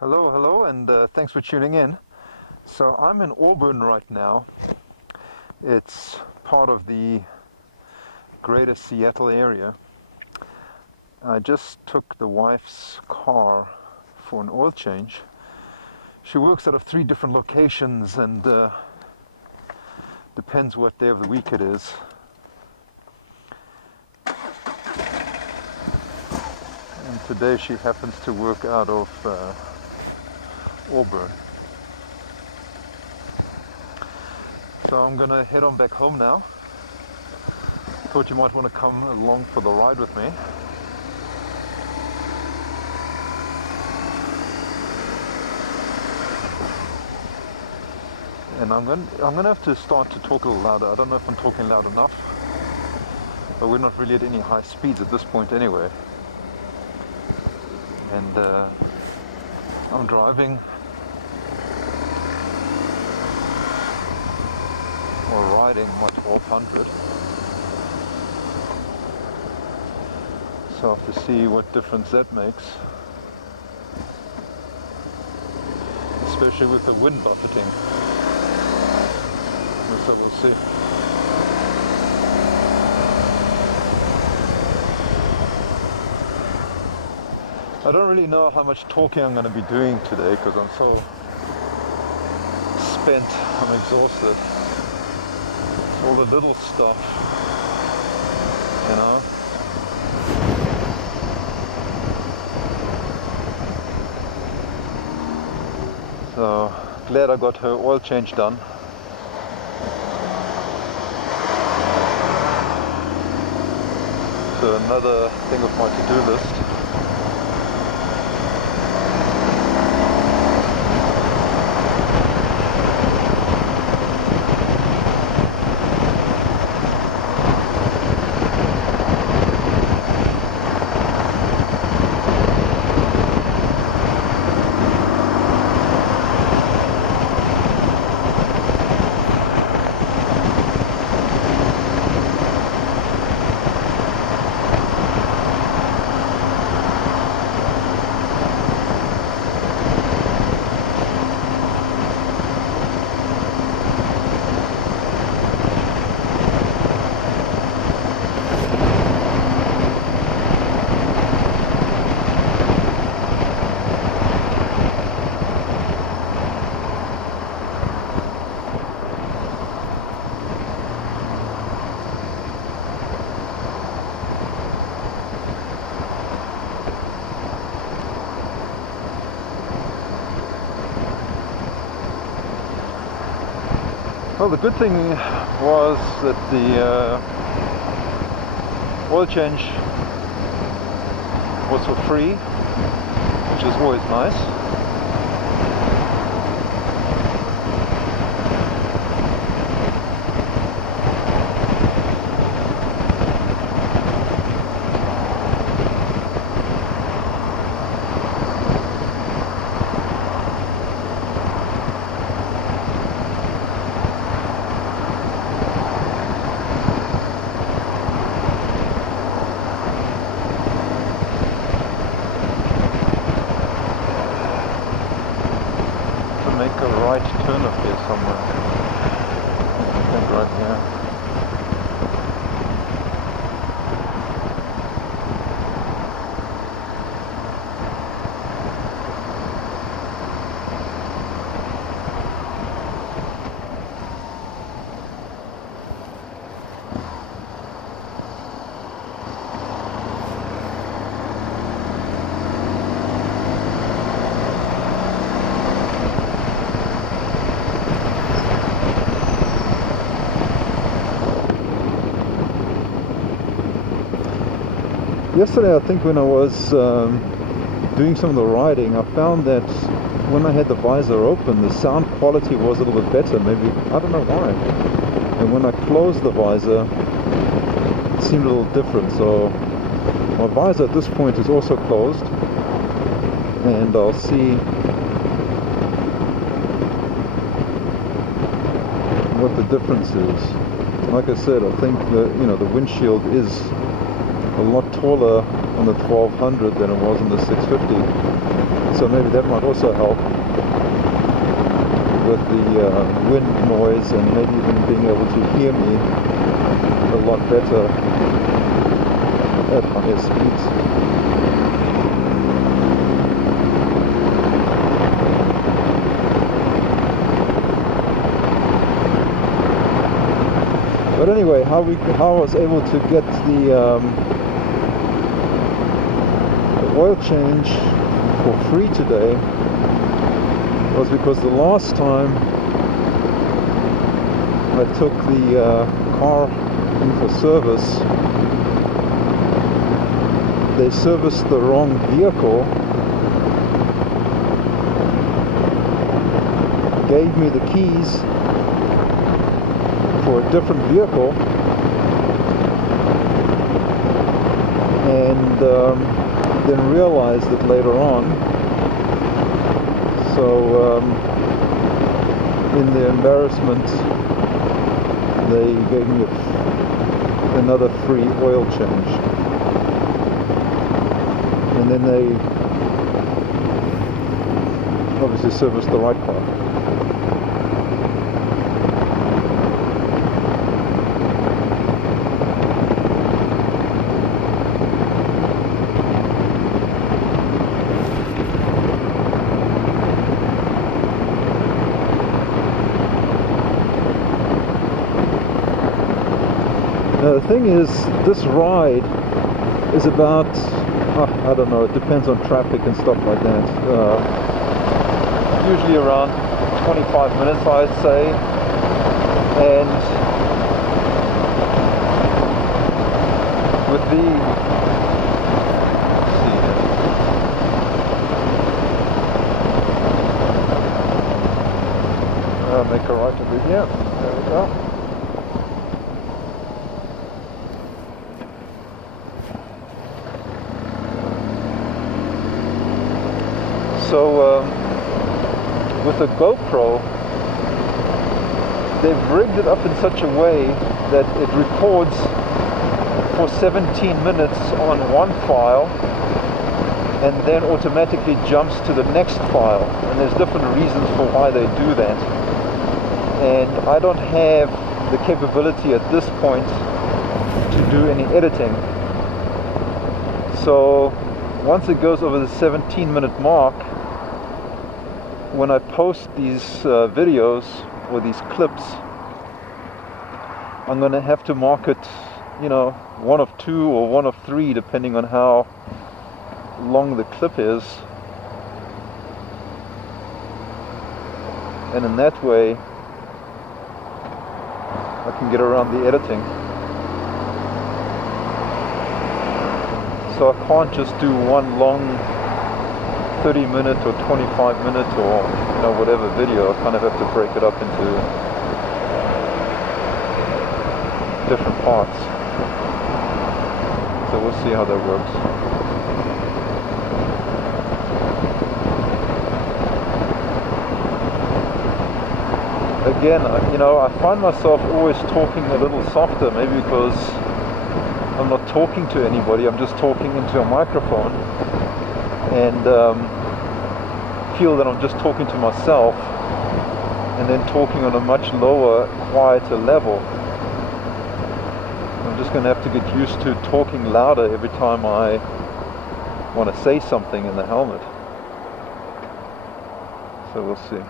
Hello, and thanks for tuning in. So I'm in Auburn right now. It's part of the greater Seattle area. I just took the wife's car for an oil change. She works out of 3 different locations and depends what day of the week it is. And today she happens to work out of Auburn. So I'm gonna head on back home now. Thought you might want to come along for the ride with me. And I'm gonna have to start to talk a little louder. I don't know if I'm talking loud enough, but we're not really at any high speeds at this point anyway. And I'm driving or riding my 1200. So I have to see what difference that makes, especially with the wind buffeting. So we'll see. I don't really know how much talking I'm going to be doing today because I'm so spent, I'm exhausted. All the little stuff, you know. So glad I got her oil change done. So another thing of my to-do list. Well, the good thing was that the oil change was for free, which is always nice. Make a right turn up here somewhere. I think right here. Yesterday, I think when I was doing some of the riding, I found that when I had the visor open, the sound quality was a little bit better. Maybe, I don't know why. And when I closed the visor, it seemed a little different. So my visor at this point is also closed, and I'll see what the difference is. Like I said, I think the windshield is a lot taller on the 1200 than it was on the 650. So maybe that might also help with the wind noise, and maybe even being able to hear me a lot better at higher speeds. But anyway, how I was able to get the oil change for free today was because the last time I took the car in for service, they serviced the wrong vehicle, gave me the keys for a different vehicle, and then realized it later on. So in their embarrassment, they gave me another free oil change, and then they obviously serviced the right car. Now the thing is, this ride is about, I don't know, it depends on traffic and stuff like that. Usually around 25 minutes, I'd say. And with the, let's see, make a right over here. There we go. So with the GoPro, they've rigged it up in such a way that it records for 17 minutes on one file and then automatically jumps to the next file. And there's different reasons for why they do that. And I don't have the capability at this point to do any editing. So once it goes over the 17-minute mark, when I post these videos or these clips, I'm going to have to mark it, you know, 1 of 2 or 1 of 3, depending on how long the clip is. And in that way, I can get around the editing. So I can't just do one long 30-minute or 25-minute or, you know, whatever video. I kind of have to break it up into different parts. So we'll see how that works. Again, you know, I find myself always talking a little softer, maybe because I'm not talking to anybody, I'm just talking into a microphone. And feel that I'm just talking to myself, and then talking on a much lower, quieter level. I'm just going to have to get used to talking louder every time I want to say something in the helmet. So we'll see.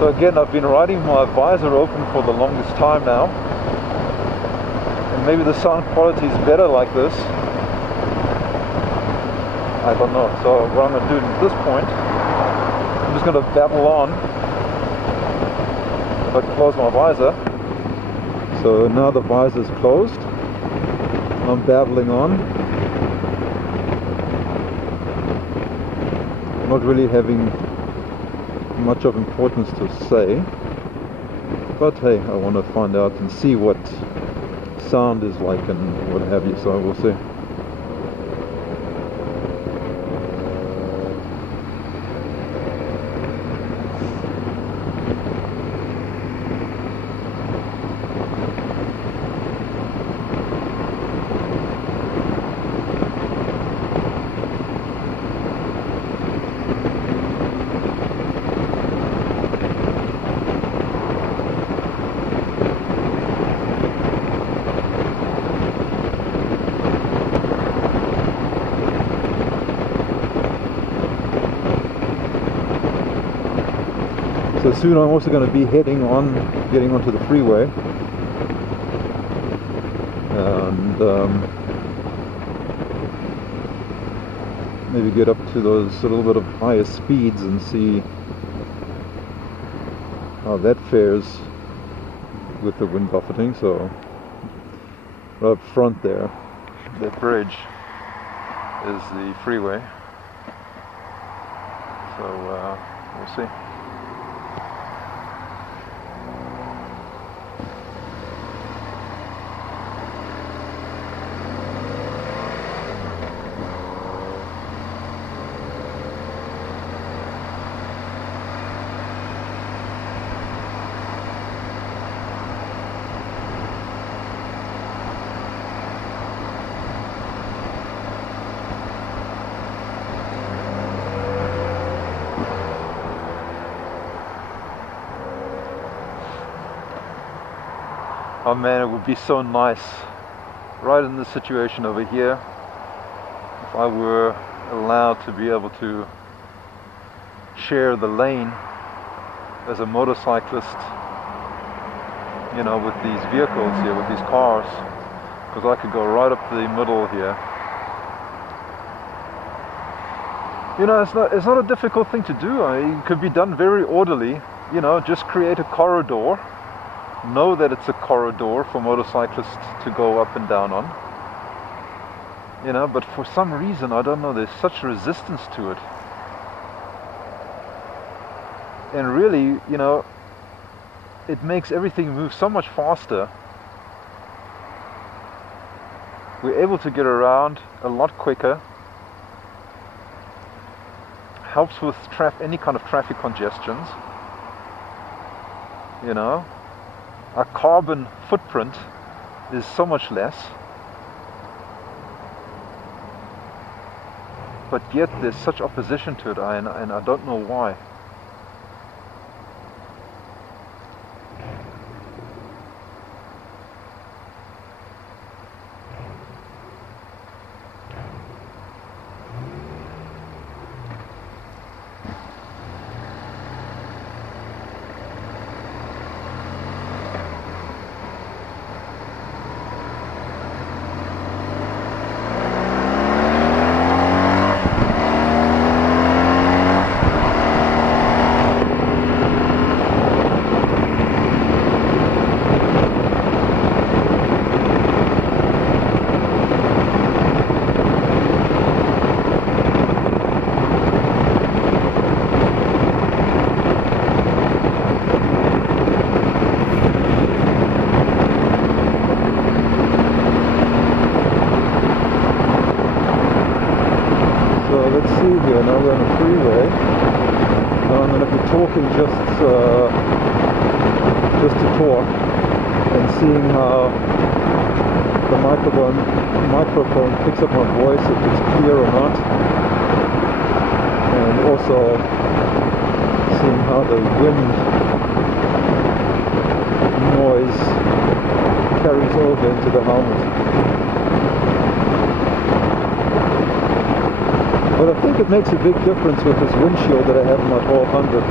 So again, I've been riding my visor open for the longest time now, and maybe the sound quality is better like this. I don't know. So what I'm going to do at this point, I'm just going to babble on. If I can close my visor. So now the visor is closed. I'm babbling on. Not really having much of importance to say. But hey, I want to find out and see what sound is like and what have you, so we'll see. So soon I'm also going to be getting onto the freeway, and maybe get up to those a little bit of higher speeds and see how that fares with the wind buffeting. So right up front there, that bridge is the freeway, so we'll see. Oh man, it would be so nice, right in this situation over here, if I were allowed to be able to share the lane as a motorcyclist, you know, with these vehicles here, with these cars, because I could go right up the middle here. You know, it's not a difficult thing to do. I mean, it could be done very orderly. You know, just create a corridor. Know that it's a corridor for motorcyclists to go up and down on. You know, but for some reason, I don't know, there's such resistance to it. And really, you know, it makes everything move so much faster. We're able to get around a lot quicker. Helps with any kind of traffic congestions. You know, our carbon footprint is so much less. But yet there's such opposition to it, and I don't know why. Here, now we're on a freeway. Now I'm going to be talking just to talk, and seeing how the microphone picks up my voice, if it's clear or not, and also seeing how the wind noise carries over into the helmet. But I think it makes a big difference with this windshield that I have in my 1200.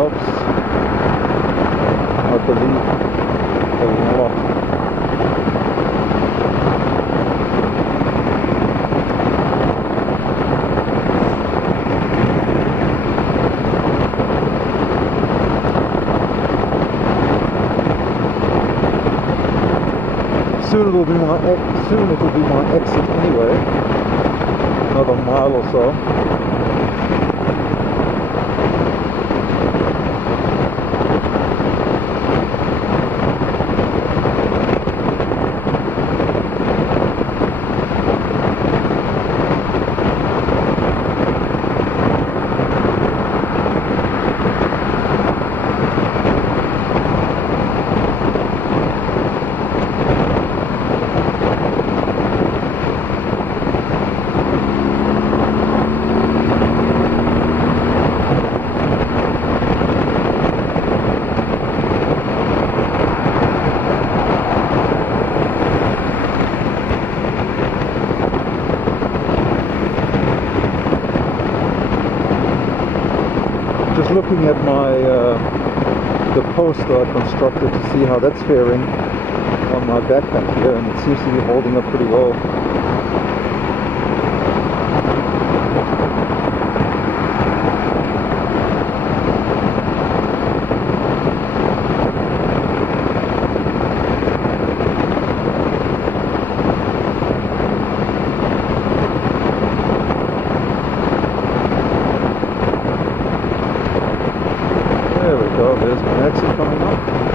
helps, I believe, a lot. Soon it'll be my exit anyway. Another mile or so. Just looking at my the post that I constructed to see how that's faring on my backpack here, and it seems to be holding up pretty well. There we go, there's my exit coming up.